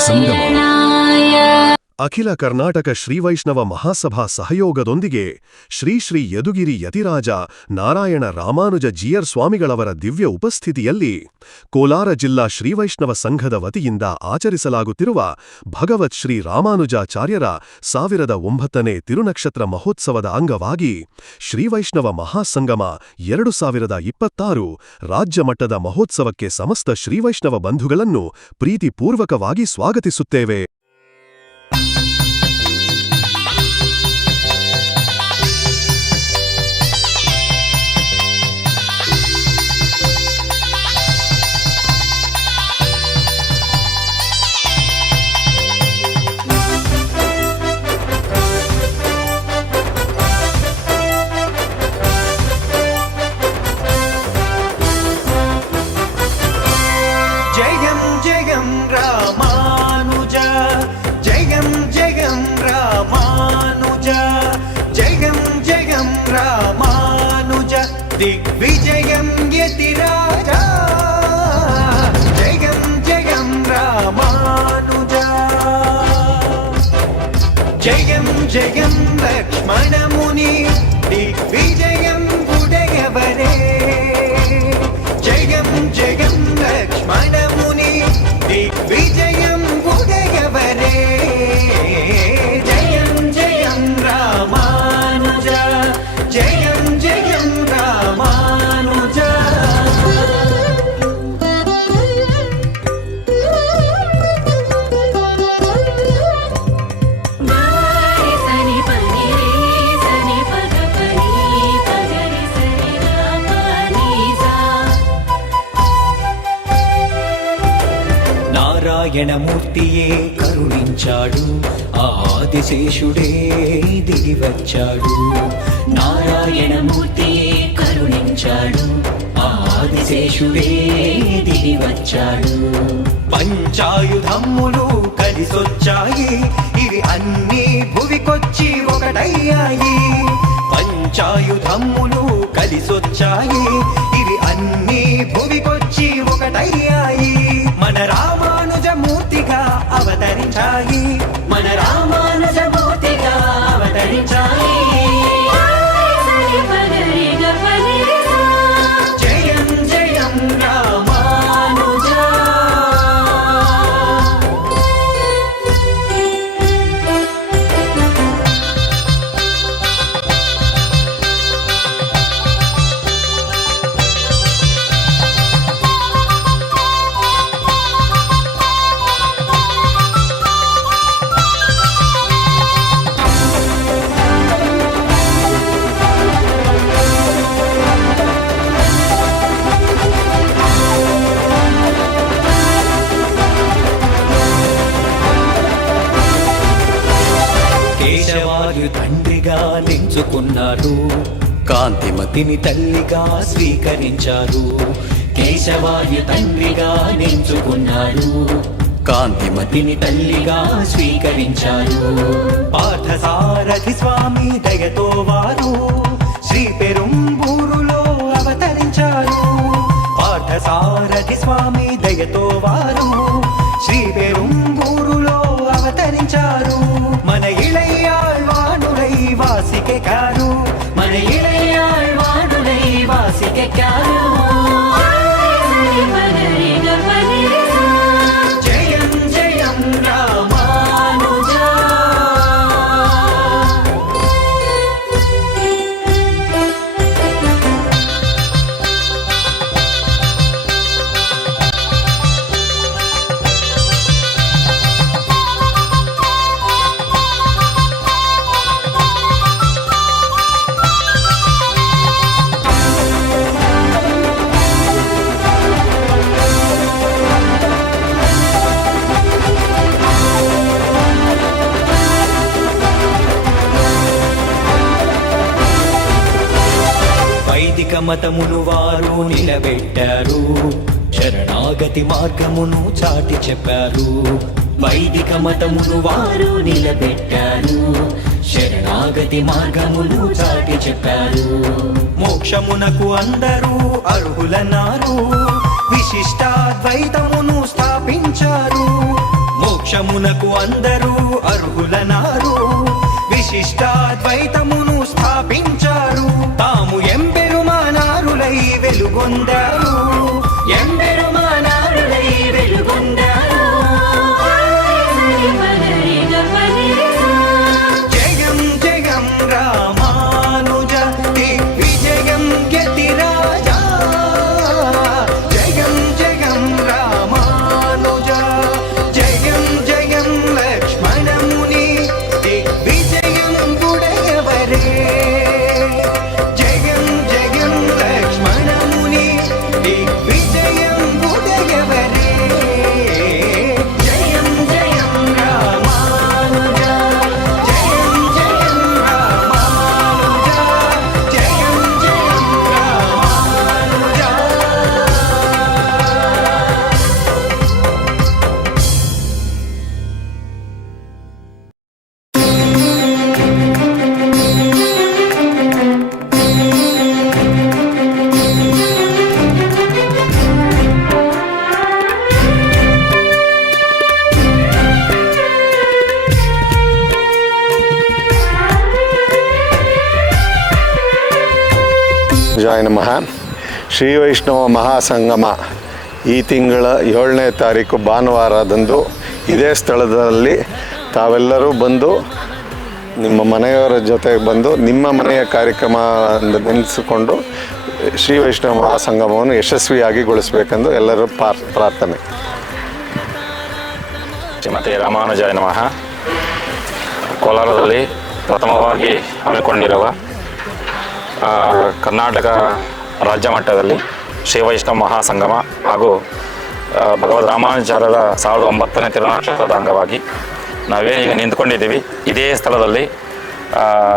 ಮಹಾಸಂಗಮ ಅಖಿಲ ಕರ್ನಾಟಕ ಶ್ರೀವೈಷ್ಣವ ಮಹಾಸಭಾ ಸಹಯೋಗದೊಂದಿಗೆ ಶ್ರೀ ಶ್ರೀ ಯದುಗಿರಿ ಯತಿರಾಜ ನಾರಾಯಣ ರಾಮಾನುಜ ಜೀಯರ್ ಸ್ವಾಮಿಗಳವರ ದಿವ್ಯ ಉಪಸ್ಥಿತಿಯಲ್ಲಿ ಕೋಲಾರ ಜಿಲ್ಲಾ ಶ್ರೀವೈಷ್ಣವ ಸಂಘದ ವತಿಯಿಂದ ಆಚರಿಸಲಾಗುತ್ತಿರುವ ಭಗವತ್ ಶ್ರೀ ರಾಮಾನುಜಾಚಾರ್ಯರ 1009ನೇ ತಿರುನಕ್ಷತ್ರ ಮಹೋತ್ಸವದ ಅಂಗವಾಗಿ ಶ್ರೀವೈಷ್ಣವ ಮಹಾಸಂಗಮ 2026 ರಾಜ್ಯ ಮಟ್ಟದ ಮಹೋತ್ಸವಕ್ಕೆ ಸಮಸ್ತ ಶ್ರೀವೈಷ್ಣವ ಬಂಧುಗಳನ್ನು ಪ್ರೀತಿಪೂರ್ವಕವಾಗಿ ಸ್ವಾಗತಿಸುತ್ತೇವೆ. दिग्विजयं यतिराजा जयं जयं रामानुजा जयं जयं लक्ष्मणमुनि दिग्विजयं उडयवरे जयं जयं लक्ष्मणमुनि दिग्विजयं उडयवरे जयं जयं रामानुजा जयं जयं रामानुजा నారాయణమూర్తియే కరుణించాడు ఆదిశేషుడే దిగివచ్చాడు నారాయణమూర్తియే కరుణించాడు ఆదిశేషుడే దిగివచ్చాడు పంచాయుధమ్ములు కలిసొచ్చాయి ఇవి అన్నీ భువికొచ్చి ఒకటయ్యాయి పంచాయుధమ్ములు కలిసొచ్చాయి ఇవి అన్నీ భువికొచ్చి ఒకటయ్యాయి మన రామానుజమూర్తిగా అవతరించాయి మన రామానుజమూర్తిగా అవతరించాయి జయం జయం రామానుజా కేశవాలు తండ్రిగా నించుకున్నారు కాంతిమతిని తల్లిగా స్వీకరించారు కేశవాలు తండ్రిగా నించుకున్నారు కాంతిమతిని తల్లిగా స్వీకరించారు పార్థసారథి స్వామి దయతో వారు శ్రీ పెరుంబూరులో అవతరించారు పార్థసారథి స్వామి దయతో వారు శ్రీ పెరుంబూరులో అవతరించారు మన ఇళయాళ్వానుడై వాసికెక్కారు మన ఇళయాళ్వానుడై వాసికెక్కారు జయం జయం రామానుజా వైదిక మతమును వారు నిలబెట్టారు శరణాగతి మార్గమును చాటి చెప్పారు వైదిక మతమును వారు నిలబెట్టారు శరణాగతి మార్గమును చాటి చెప్పారు మోక్షమునకు అందరూ అర్హులన్నారు విశిష్టాద్వైతమును స్థాపించారు మోక్ష పదమునకు అందరూ అర్హులనారు. విశిష్టాద్వైతమును స్థాపించారు. తాము ఎంబెరుమానారులై వెలుగొందారు. ఎంబెరుమానారులై వెలుగొందారు. జయం జయం రామానుజ దిగ్విజయం యతిరాజా. జయం జయం రామానుజ జయం జయం లక్ష్మణముని దిగ్విజయం ఉడయవరే. జయం జయం లక్ష్మణముని దిగ్విజయం ఉడయవరే. జయం జయం రామానుజ జయం జయం రామానుజ జయం జయం రామానుజ. ಜಯ ನಮಃ. ಶ್ರೀ ವೈಷ್ಣವ ಮಹಾಸಂಗಮ ಈ ತಿಂಗಳ 7ನೇ ತಾರೀಕು ಭಾನುವಾರದಂದು ಇದೇ ಸ್ಥಳದಲ್ಲಿ ತಾವೆಲ್ಲರೂ ಬಂದು ನಿಮ್ಮ ಮನೆಯವರ ಜೊತೆಗೆ ಬಂದು ನಿಮ್ಮ ಮನೆಯ ಕಾರ್ಯಕ್ರಮ ನೆನೆಸಿಕೊಂಡು ಶ್ರೀ ವೈಷ್ಣವ ಮಹಾಸಂಗಮವನ್ನು ಯಶಸ್ವಿಯಾಗಿ ಗೊಳಿಸಬೇಕೆಂದು ಎಲ್ಲರೂ ಪ್ರಾರ್ಥನೆ. ಶ್ರೀಮತಿ ರಾಮಾನುಜಾಯ ನಮಃ. ಕೋಲಾರದಲ್ಲಿ ಪ್ರಥಮವಾಗಿ ಹಮ್ಮಿಕೊಂಡಿರುವ ಕರ್ನಾಟಕ ರಾಜ್ಯ ಮಟ್ಟದಲ್ಲಿ ಶ್ರೀ ವೈಷ್ಣವ ಮಹಾಸಂಗಮ ಹಾಗೂ ಭಗವದ್ ರಾಮಾನುಜಾಚಾರ್ಯರ 1900ನೇ ತಿರುನಕ್ಷತ್ರದ ಅಂಗವಾಗಿ ನಾವೇ ಈಗ ನಿಂತ್ಕೊಂಡಿದ್ದೀವಿ. ಇದೇ ಸ್ಥಳದಲ್ಲಿ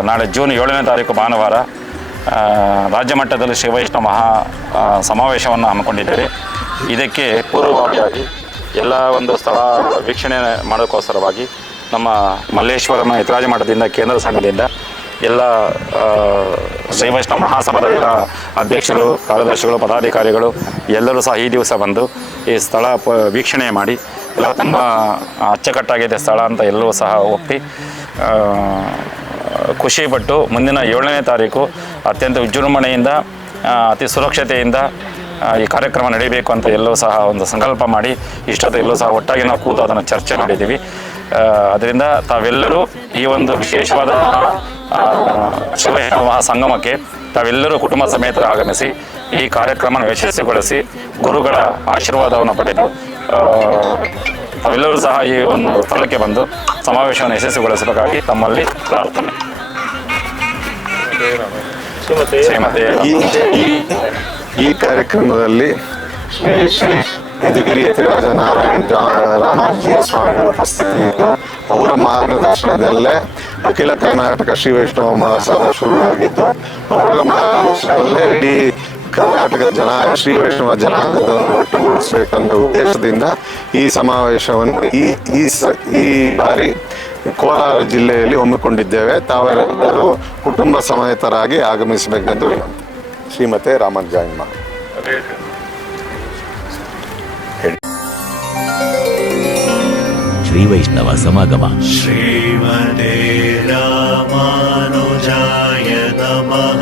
ನಾಳೆ ಜೂನ್ 7ನೇ ತಾರೀಕು ಭಾನುವಾರ ರಾಜ್ಯ ಮಟ್ಟದಲ್ಲಿ ಶ್ರೀ ವೈಷ್ಣವ ಮಹಾ ಸಮಾವೇಶವನ್ನು ಹಮ್ಮಿಕೊಂಡಿದ್ದೇವೆ. ಇದಕ್ಕೆ ಪೂರ್ವಭಾವಿಯಾಗಿ ಎಲ್ಲ ಒಂದು ಸ್ಥಳ ವೀಕ್ಷಣೆ ಮಾಡೋಕ್ಕೋಸ್ಕರವಾಗಿ ನಮ್ಮ ಮಲ್ಲೇಶ್ವರನ ಯತಿರಾಜ ಮಠದಿಂದ ಕೇಂದ್ರ ಸಂಘದಿಂದ ಎಲ್ಲ ಶ್ರೀ ವೈಷ್ಣವ ಮಹಾಸಭಾದ ಅಧ್ಯಕ್ಷರು, ಕಾರ್ಯದರ್ಶಿಗಳು, ಪದಾಧಿಕಾರಿಗಳು ಎಲ್ಲರೂ ಸಹ ಈ ದಿವಸ ಬಂದು ಈ ಸ್ಥಳ ವೀಕ್ಷಣೆ ಮಾಡಿ ಎಲ್ಲ ತುಂಬ ಅಚ್ಚುಕಟ್ಟಾಗಿದೆ ಸ್ಥಳ ಅಂತ ಎಲ್ಲರೂ ಸಹ ಒಪ್ಪಿ ಖುಷಿಪಟ್ಟು ಮುಂದಿನ 7ನೇ ತಾರೀಕು ಅತ್ಯಂತ ವಿಜೃಂಭಣೆಯಿಂದ ಅತಿ ಸುರಕ್ಷತೆಯಿಂದ ಈ ಕಾರ್ಯಕ್ರಮ ನಡೀಬೇಕು ಅಂತ ಎಲ್ಲರೂ ಸಹ ಒಂದು ಸಂಕಲ್ಪ ಮಾಡಿ ಇಷ್ಟೊತ್ತು ಎಲ್ಲರೂ ಸಹ ಒಟ್ಟಾಗಿ ನಾವು ಕೂತು ಅದನ್ನು ಚರ್ಚೆ ಮಾಡಿದ್ದೀವಿ. ಅದರಿಂದ ತಾವೆಲ್ಲರೂ ಈ ಒಂದು ವಿಶೇಷವಾದ ಶ್ರೀ ವೈಷ್ಣವ ಸಂಗಮಕ್ಕೆ ತಾವೆಲ್ಲರೂ ಕುಟುಂಬ ಸಮೇತ ಆಗಮಿಸಿ ಈ ಕಾರ್ಯಕ್ರಮ ಯಶಸ್ವಿಗೊಳಿಸಿ ಗುರುಗಳ ಆಶೀರ್ವಾದವನ್ನು ಪಡೆದು ತಾವೆಲ್ಲರೂ ಸಹ ಈ ಒಂದು ಸ್ಥಳಕ್ಕೆ ಬಂದು ಸಮಾವೇಶವನ್ನು ಯಶಸ್ವಿಗೊಳಿಸಬೇಕಾಗಿ ತಮ್ಮಲ್ಲಿ ಪ್ರಾರ್ಥನೆ. ಶ್ರೀಮತಿ ಈ ಕಾರ್ಯಕ್ರಮದಲ್ಲಿ ಯದುಗಿರಿ ಯತಿರಾಜ ರಾಮಾನುಜ ಸ್ವಾಮಿಗಳ ಉಪಸ್ಥಿತಿಯಿಂದ ಅವರ ಮಾರ್ಗದರ್ಶನದಲ್ಲೇ ಅಖಿಲ ಕರ್ನಾಟಕ ಶ್ರೀ ವೈಷ್ಣವ ಮಹಾಸಭಾ ಶುರುವಾಗಿದ್ದು ಅವರ ಮಾರ್ಗದರ್ಶನದಲ್ಲೇ ಇಡೀ ಕರ್ನಾಟಕ ಶ್ರೀ ವೈಷ್ಣವ ಜನಾಂಗದವನ್ನು ಒಟ್ಟುಗೂಡಿಸಬೇಕೆಂಬ ಉದ್ದೇಶದಿಂದ ಈ ಸಮಾವೇಶವನ್ನು ಈ ಬಾರಿ ಕೋಲಾರ ಜಿಲ್ಲೆಯಲ್ಲಿ ಹಮ್ಮಿಕೊಂಡಿದ್ದೇವೆ. ತಾವೆಲ್ಲರೂ ಕುಟುಂಬ ಸಮೇತರಾಗಿ ಆಗಮಿಸಬೇಕೆಂದು ಶ್ರೀಮತಿ ರಾಮಾನುಜಾಯಮ್ಮ. ಶ್ರೀ ವೈಷ್ಣವ ಸಮಾಗಮ. ಶ್ರೀಮತೆ ರಾಮಾನುಜಾಯ ನಮಃ.